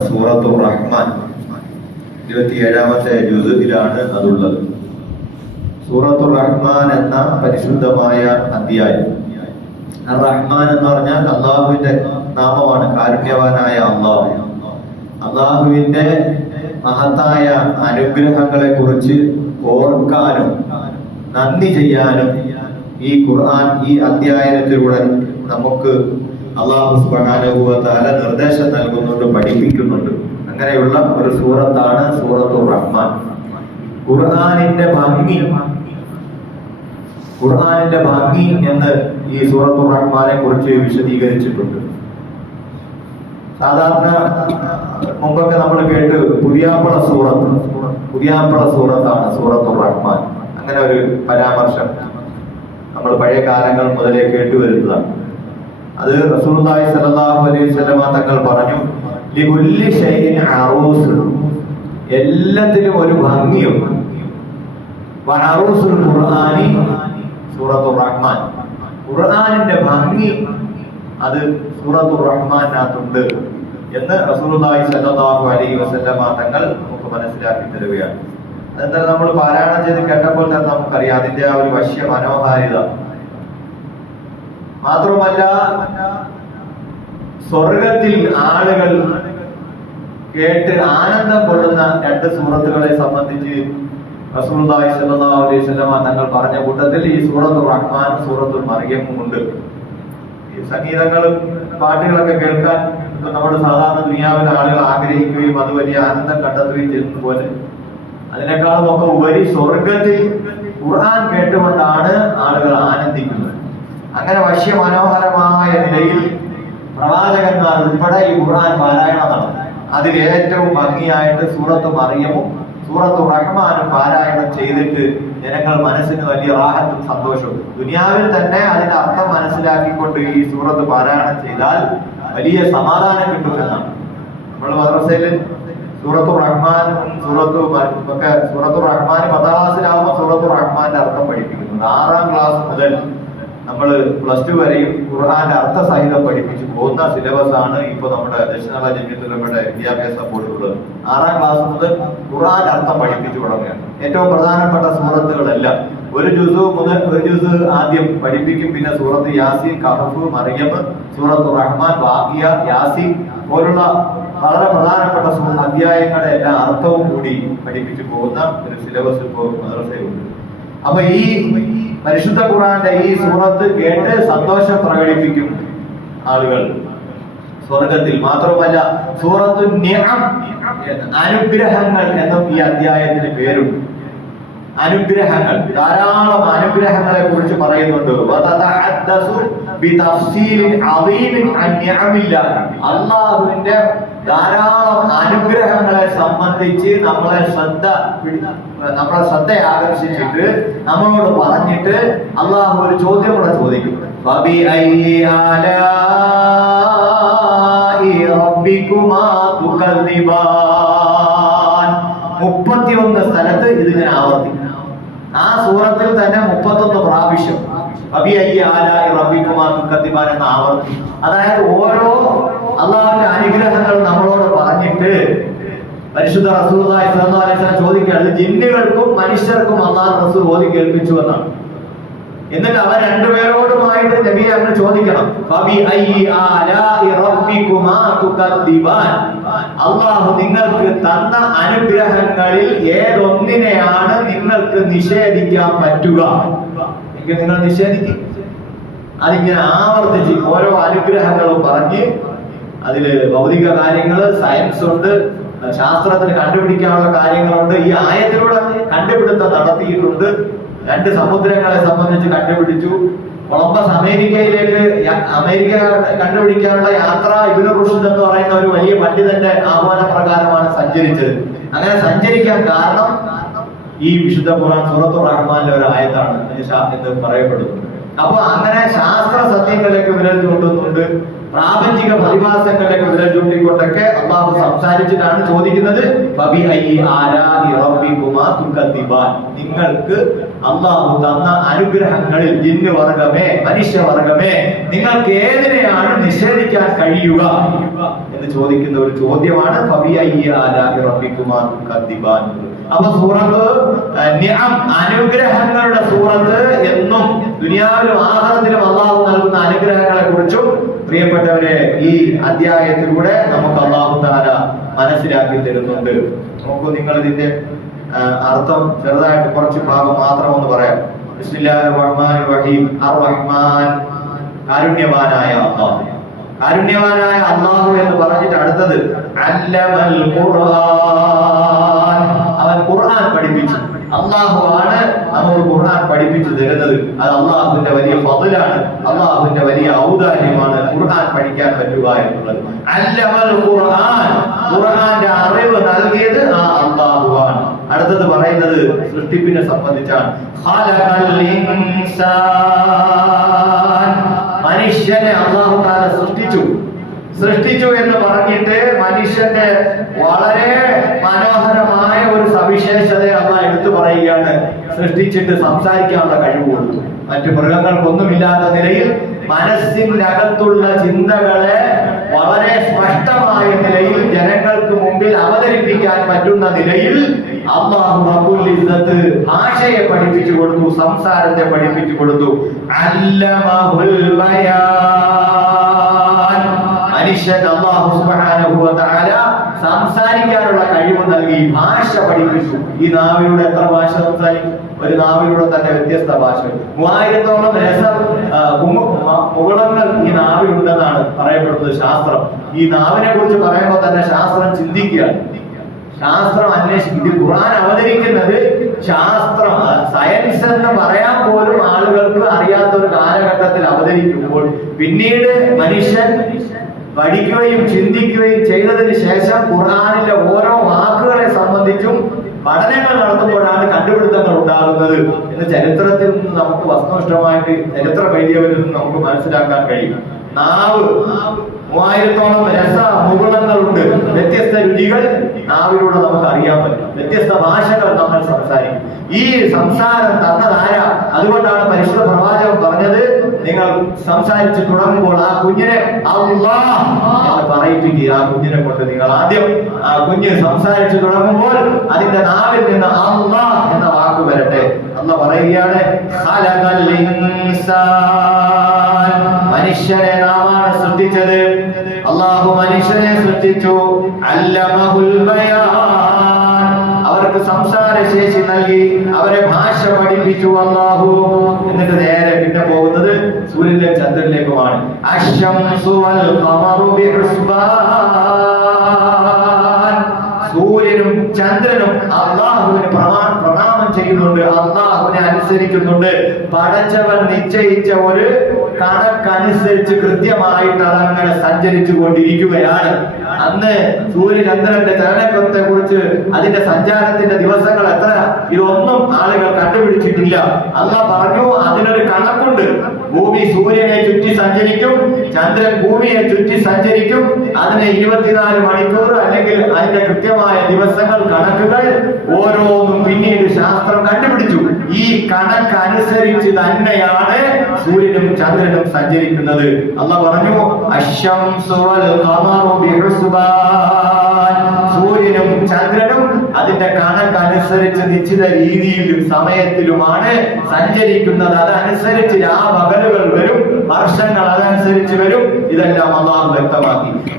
സൂറത്തുർ റഹ്മാൻ 27ാമത്തെ ജുസിലാണ് അതുള്ളത്. സൂറത്തുർ റഹ്മാൻ എന്ന പരിശുദ്ധമായ അധ്യായം. റഹ്മാൻ എന്ന് പറഞ്ഞാൽ അള്ളാഹുവിന്റെ നാമമാണ്, കാരുണ്യവാനായ അള്ളാഹു. അള്ളാഹുവിന്റെ മഹത്തായ അനുഗ്രഹങ്ങളെ കുറിച്ച് ഓർക്കാനും നന്ദി ചെയ്യാനും ഈ ഖുർആൻ ഈ അധ്യായത്തിലൂടെ നമുക്ക് അല്ലാഹു സുബ്ഹാനഹു വ തആല നിർദ്ദേശം നൽകുന്നുണ്ട്, പഠിപ്പിക്കുന്നുണ്ട്. അങ്ങനെയുള്ള ഒരു സൂറത്താണ് സൂറത്തുർ റഹ്മാൻ. ഖുർആനിന്റെ ഭംഗി എന്ന് ഈ സൂറത്തുർ റഹ്മാനെ കുറിച്ച് വിശദീകരിച്ചിട്ടുണ്ട്. സാധാരണ മുമ്പൊക്കെ നമ്മൾ കേട്ട് പുതിയാപ്പള സൂറത്താണ് സൂറത്തുർ റഹ്മാൻ. അങ്ങനെ ഒരു പരാമർശം നമ്മൾ പഴയ കാലങ്ങൾ മുതലേ കേട്ടുവരുന്നതാണ്. അത് റസൂലുള്ളാഹി സ്വല്ലല്ലാഹു അലൈഹി വസല്ലം തങ്ങൾ പറഞ്ഞു, ലികുല്ലി ഷൈഇൻ അറൂസ്, എല്ലാത്തിനും ഒരു ഭംഗിയുണ്ട്. വഅറൂസുൽ ഖുർആനി സൂറത്തുർ റഹ്മാൻ, ഖുർആനിന്റെ ഭംഗി അത് സൂറത്തുർ റഹ്മാനകത്തുണ്ട് എന്ന് റസൂലുള്ളാഹി സ്വല്ലല്ലാഹു അലൈഹി വസല്ലം തങ്ങൾ നമുക്ക് മനസ്സിലാക്കി തരുകയാണ്. അതെന്താ, നമ്മൾ പാരായണം ചെയ്ത് കേട്ടപ്പോൾ തന്നെ നമുക്കറിയാം അതിന്റെ ആ ഒരു വശ്യ മനോഹാരിത. മാത്രമല്ല, സ്വർഗത്തിൽ ആളുകൾ കേട്ട് ആനന്ദം കൊള്ളുന്ന രണ്ട് സൂറത്തുകളെ സംബന്ധിച്ച് റസൂലുള്ളാഹി സ്വല്ലല്ലാഹു അലൈഹി വസല്ലം തങ്ങൾ പറഞ്ഞ കൂട്ടത്തിൽ ഈ സൂറത്തുർ റഹ്മാൻ സൂറത്തുൽ മറിയമും ഉണ്ട്. ഈ സംഗീതങ്ങളും പാട്ടുകളൊക്കെ കേൾക്കാൻ നമ്മുടെ സാധാരണ ദുനിയാവിലെ ആളുകൾ ആഗ്രഹിക്കുകയും അത് വലിയ ആനന്ദം കണ്ടെത്തുകയും ചെയ്യുന്ന പോലെ, അതിനേക്കാളും ഒക്കെ ഉപരി സ്വർഗത്തിൽ ഖുർആൻ കേട്ടുകൊണ്ടാണ് ആളുകൾ ആനന്ദിക്കുന്നത്. അങ്ങനെ വശ്യ മനോഹരമായ നിലയിൽ പ്രവാചകന്മാർ ഉൾപ്പെടെ ഈ ഖുർആൻ പാരായണം നടന്നു. അതിൽ ഏറ്റവും ഭംഗിയായിട്ട് സൂറത്ത് മറിയമും സൂറത്ത് റഹ്മാനും പാരായണം ചെയ്തിട്ട് ജനങ്ങൾ മനസ്സിന് വലിയ റാഹത്തും സന്തോഷവും. ദുനിയാവിൽ തന്നെ അതിന്റെ അർത്ഥം മനസ്സിലാക്കിക്കൊണ്ട് ഈ സൂറത്ത് പാരായണം ചെയ്താൽ വലിയ സമാധാനം കിട്ടുമെന്നാണ്. നമ്മൾ മദ്രസയിൽ സൂറത്തു റഹ്മാനും സൂറത്തു റഹ്മാൻ 10ാം ക്ലാസ്സിലാവുമ്പോൾ സൂറത്തു റഹ്മാന്റെ അർത്ഥം പഠിപ്പിക്കുന്നത്. 6ാം ക്ലാസ് മുതൽ നമ്മൾ +2 വരെയും ഖുർആന്റെ അർത്ഥസഹിതം പഠിപ്പിച്ചു പോകുന്ന സിലബസ് ആണ് ഇപ്പൊ നമ്മുടെ ദക്ഷിണ ജമിയത്തുലമയുടെ വിദ്യാഭ്യാസ ബോർഡിലുള്ളത്. 6ാം ക്ലാസ് മുതൽ ഖുർആന്റെ അർത്ഥം പഠിപ്പിച്ചു തുടങ്ങുകയാണ്. ഏറ്റവും പ്രധാനപ്പെട്ട സൂറത്തുകളെല്ലാം ഒരു ജുസ് ആദ്യം പഠിപ്പിക്കും. പിന്നെ സൂറത്ത് യാസീൻ, കഹഫ്, മറിയം, സൂറത്തു റഹ്മാൻ, വാഖിയ, യാസീൻ പോലുള്ള വളരെ പ്രധാനപ്പെട്ട അധ്യായങ്ങളുടെ എല്ലാ അർത്ഥവും കൂടി പഠിപ്പിച്ചു പോകുന്ന ഒരു സിലബസ് ഇപ്പോൾ മദ്രസയിലുണ്ട്. അപ്പൊ ഈ പരിശുദ്ധ ഖുർആന്റെ ഈ സൂറത്ത് കേട്ട് സന്തോഷം പ്രകടിപ്പിക്കും ആളുകൾ സ്വർഗത്തിൽ. മാത്രമല്ല, സൂറത്തു നിഅം, അനുഗ്രഹങ്ങൾ എന്നും ഈ അധ്യായത്തിന് പേരുണ്ട്. അനുഗ്രഹങ്ങൾ, ധാരാളം അനുഗ്രഹങ്ങളെ കുറിച്ച് പറയുന്നുണ്ട്. അള്ളാഹുവിന്റെ ധാരാളം അനുഗ്രഹങ്ങളെ സംബന്ധിച്ച് നമ്മളെ ശ്രദ്ധ ആകർഷിച്ചിട്ട് നമ്മളോട് പറഞ്ഞിട്ട് അള്ളാഹു ഒരു ചോദ്യം കൂടെ ചോദിക്കും. 31 സ്ഥലത്ത് ഇത് ഞാൻ ആവർത്തിക്കും. ആ സൂറത്തിൽ തന്നെ 31 പ്രാവശ്യം എന്ന് ആവർത്തിക്കും. അതായത് ഓരോ അള്ളാഹുവിന്റെ അനുഗ്രഹങ്ങൾ നമ്മളോട് പറഞ്ഞിട്ട് പരിശുദ്ധ റസൂലുള്ളാഹി സ്വല്ലല്ലാഹു അലൈഹി വസല്ലം ചോദിക്കുകയാണ്, ജിന്നുകൾക്കും മനുഷ്യർക്കും അള്ളാഹു റസൂൽ ഓതി കേൾപ്പിച്ചു എന്നാണ്. എന്നിട്ട് അവർ രണ്ടുപേരോടുമായിട്ട് നബിയെ അങ്ങ് ചോദിക്കണം, അള്ളാഹു നിങ്ങൾക്ക് തന്ന അനുഗ്രഹങ്ങളിൽ ഏതൊന്നിനെയാണ് നിങ്ങൾക്ക് നിഷേധിക്കാൻ പറ്റുക? നിങ്ങൾ നിഷേധിക്കും. അതിങ്ങനെ ആവർത്തിച്ച് ഓരോ അനുഗ്രഹങ്ങളും പറഞ്ഞ് അതില് ഭൗതിക കാര്യങ്ങള്, സയൻസ് ഉണ്ട്, ശാസ്ത്രത്തിന് കണ്ടുപിടിക്കാനുള്ള കാര്യങ്ങളുണ്ട്. ഈ ആയത്തിലൂടെ കണ്ടുപിടുത്തം നടത്തിയിട്ടുണ്ട്. 2 സമുദ്രങ്ങളെ സംബന്ധിച്ച് കണ്ടുപിടിച്ചു. കൊളംബസ് അമേരിക്ക കണ്ടുപിടിക്കാനുള്ള യാത്ര ഇബ്നു റുഷ്ദ് എന്ന് പറയുന്ന ഒരു വലിയ പണ്ഡിതന്റെ ആഹ്വാന പ്രകാരമാണ് സഞ്ചരിച്ചത്. അങ്ങനെ സഞ്ചരിക്കാൻ കാരണം ഈ വിശുദ്ധ ഖുർആൻ സൂറത്തുർ റഹ്മാനിലെ ഒരു ആയത്താണ് എന്ന് പറയപ്പെടുന്നു. അപ്പൊ അങ്ങനെ ശാസ്ത്ര സത്യങ്ങളിലേക്ക് വിരൽ ചൂണ്ടുന്നുണ്ട്, പ്രാപഞ്ചിക പ്രതിഭാസങ്ങളിലേക്ക് വിരൽ ചൂണ്ടിക്കൊണ്ടൊക്കെ അള്ളാഹു സംസാരിച്ചിട്ടാണ് ചോദിക്കുന്നത്, നിങ്ങൾക്ക് അള്ളാഹു തന്ന അനുഗ്രഹങ്ങളിൽ ജിന്നുവർഗമേ, മനുഷ്യവർഗമേ, നിങ്ങൾക്ക് ഏതിനെയാണ് നിഷേധിക്കാൻ കഴിയുക എന്ന് എന്ന് ചോദിക്കുന്ന ഒരു ചോദ്യമാണ്. അപ്പൊ സൂറത്ത് നിഅം, അനുഗ്രഹങ്ങളുടെ സൂറത്ത് എന്നും ദുനിയാവിലും ആഖിറത്തിലും അള്ളാഹു നൽകുന്ന അനുഗ്രഹങ്ങളെ കുറിച്ചും പ്രിയപ്പെട്ടവരെ ഈ അധ്യായത്തിലൂടെ നമുക്ക് അള്ളാഹു തആല മനസ്സിലാക്കി തരുന്നുണ്ട്. നോക്കൂ, നിങ്ങൾ ഇതിന്റെ അർത്ഥം ചെറുതായിട്ട് കുറച്ച് ഭാഗം മാത്രം ഒന്ന് പറയാം. ബിസ്മില്ലാഹിർ റഹ്മാനിർ റഹീം. അർ റഹ്മാൻ, കാരുണ്യവാനായ അല്ലാഹു. കാരുണ്യവാനായ അല്ലാഹു എന്ന് പറഞ്ഞിട്ട് അടുത്തത് അല്ലമൽ ഖുർആൻ, അവൻ ഖുർആൻ പഠിപ്പിച്ചു. അല്ലാഹു ആണ് നമുക്ക് ഖുർആൻ പഠിപ്പിച്ചു തരുന്നത്. അത് അല്ലാഹുവിന്റെ വലിയ ഫضലാണ്, അല്ലാഹുവിന്റെ വലിയ ഔദാര്യമാണ് ഖുർആൻ പഠിക്കാൻ പറ്റുക എന്നുള്ളത്. അല്ലമൽ ഖുർആൻ, ഖുർആന്റെ അറിവ് നൽകിയത് ആ അല്ലാഹുവാണ്. അടുത്തത് പറയുന്നത് സൃഷ്ടിപ്പിനെ സംബന്ധിച്ചാണ്. ഖലഖൽ ഇൻസാൻ, മനുഷ്യനെ അല്ലാഹു തആല സൃഷ്ടിച്ചു എന്ന് പറഞ്ഞിട്ട് മനുഷ്യന്റെ വളരെ മനോഹരമായ ഒരു സവിശേഷതയെ അള്ളാഹ് എടുത്തു പറയുകയാണ്. സൃഷ്ടിച്ചിട്ട് സംസാരിക്കാനുള്ള കഴിവ് കൊടുത്തു. മറ്റു മൃഗങ്ങൾക്കൊന്നുമില്ലാത്ത നിലയിൽ മനസ്സിനകത്തുള്ള ചിന്തകളെ വളരെ സ്പഷ്ടമായ നിലയിൽ ജനങ്ങൾക്ക് മുമ്പിൽ അവതരിപ്പിക്കാൻ പറ്റുന്ന നിലയിൽ അല്ലാഹു റബ്ബുൽ ഇസ്സത്ത് ഭാഷയെ പഠിപ്പിച്ചു കൊടുത്തു, സംസാരത്തെ പഠിപ്പിച്ചു കൊടുത്തു. അല്ലമഹുൽ ബയാൻ, മനുഷ്യൻ അല്ലാഹു സുബ്ഹാനഹു വ തആല സംസാരിക്കാനുള്ള കഴിവ് നൽകി, ഭാഷ പഠിപ്പിച്ചു. ഈ നാവിലൂടെ എത്ര ഭാഷ സംസാരിക്കും? ഒരു നാവിലൂടെ തന്നെ വ്യത്യസ്ത ഭാഷകൾ, 3000-ഓളം മുകളങ്ങൾ ഈ നാവിലുണ്ടെന്നാണ് പറയപ്പെടുന്നത് ശാസ്ത്രം. ഈ നാവിനെ കുറിച്ച് പറയുമ്പോൾ തന്നെ ശാസ്ത്രം ചിന്തിക്കുകയാണ്, ശാസ്ത്രം അന്വേഷിക്കും. ഇത് ഖുർആൻ അവതരിക്കുന്നത് ശാസ്ത്രം, സയൻസ് എന്ന് പറയാൻ പോലും ആളുകൾക്ക് അറിയാത്ത ഒരു കാലഘട്ടത്തിൽ അവതരിക്കുമ്പോൾ പിന്നീട് മനുഷ്യൻ പഠിക്കുകയും ചിന്തിക്കുകയും ചെയ്തതിന് ശേഷം ഖുർആനിലെ ഓരോ വാക്കുകളെ സംബന്ധിച്ചും പഠനങ്ങൾ നടത്തുമ്പോഴാണ് കണ്ടുപിടുത്തങ്ങൾ ഉണ്ടാകുന്നത് എന്ന് ചരിത്രത്തിൽ നിന്ന് നമുക്ക് വസ്തുനിഷ്ഠമായിട്ട് ചരിത്രം എഴുതിയവരിൽ നിന്ന് നമുക്ക് മനസ്സിലാക്കാൻ കഴിയും. നാവ്, 3000-ഓളം മുകുളങ്ങളുണ്ട്, വ്യത്യസ്ത രുചികൾ നാവിലൂടെ നമുക്ക് അറിയാൻ പറ്റും, വ്യത്യസ്ത ഭാഷകൾ നമ്മൾ സംസാരിക്കും. ഈ സംസാരം തന്നതാരാ? അതുകൊണ്ടാണ് പരിശുദ്ധ പ്രവാചകൻ പറഞ്ഞത്, നിങ്ങൾ സംസാരിച്ച് തുടങ്ങുമ്പോൾ ആ കുഞ്ഞിനെ അല്ലാഹ് എന്ന് പറയിപ്പിക്കുക. ആ കുഞ്ഞിനെ കൊണ്ട് നിങ്ങൾ ആദ്യം ആ കുഞ്ഞ് സംസാരിച്ച് തുടങ്ങുമ്പോൾ അതിന്റെ നാവിൽ നിന്ന് അല്ലാഹ് എന്ന വാക്ക് വരട്ടെ. അല്ലാഹ് പറയുകയാണ്, ഖലഖൽ ഇൻസാൻ, മനുഷ്യനെ നാമാണ് സൃഷ്ടിച്ചത്. അല്ലാഹു മനുഷ്യനെ സൃഷ്ടിച്ചു. അല്ലമഹുൽ ബയാൻ, അവർക്ക് സംസാര ശേഷി നൽകി, അവരെ ഭാഷ പഠിപ്പിച്ചു അല്ലാഹു. എന്നിട്ട് നേരെ പിന്നെ പോകുന്നത് സൂര്യനിലെ ചന്ദ്രനിലേക്കുമാണ്. അശ്ശംസു വൽ ഖമറു ബിഹുസ്ബാൻ, സൂര്യനും ചന്ദ്രനും അല്ലാഹുവിനെ പ്രണാമം ചെയ്യുന്നുണ്ട്, അല്ലാഹുവിനെ അനുസരിക്കുന്നുണ്ട്. പടച്ചവൻ നിശ്ചയിച്ച ഒരു കണക്കനുസരിച്ച് കൃത്യമായിട്ട് അതങ്ങനെ സഞ്ചരിച്ചു കൊണ്ടിരിക്കുകയാണ്. അന്ന് സൂര്യചന്ദ്രന്റെ ചലനത്തെ കുറിച്ച്, അതിന്റെ സഞ്ചാരത്തിന്റെ ദിവസങ്ങൾ എത്ര, ഇതൊന്നും ആളുകൾ കണ്ടുപിടിച്ചിട്ടില്ല. അല്ലാഹ് പറഞ്ഞു അതിനൊരു കണക്കുണ്ട്. ഭൂമി സൂര്യനെ ചുറ്റി സഞ്ചരിക്കും, ചന്ദ്രൻ ഭൂമിയെ ചുറ്റി സഞ്ചരിക്കും. അതിന് 24 മണിക്കൂർ അല്ലെങ്കിൽ അതിന്റെ കൃത്യമായ ദിവസങ്ങൾ, കണക്കുകൾ ഓരോന്നും പിന്നീട് ശാസ്ത്രം കണ്ടുപിടിച്ചു. ഈ കണക്കനുസരിച്ച് തന്നെയാണ് സൂര്യനും ചന്ദ്രനും സഞ്ചരിക്കുന്നത്. അല്ലാഹ് പറഞ്ഞു, അശ്ശംസു വൽ ഖമറു ബിഹുസ്ബാൻ, സൂര്യനും ചന്ദ്രനും അതിന്റെ കണക്കനുസരിച്ച് നിശ്ചിത രീതിയിലും സമയത്തിലുമാണ് സഞ്ചരിക്കുന്നത്. അതനുസരിച്ച് ആ പകലുകൾ വരും, വർഷങ്ങൾ അതനുസരിച്ച് വരും. ഇതെല്ലാം അല്ലാഹു വ്യക്തമാക്കി.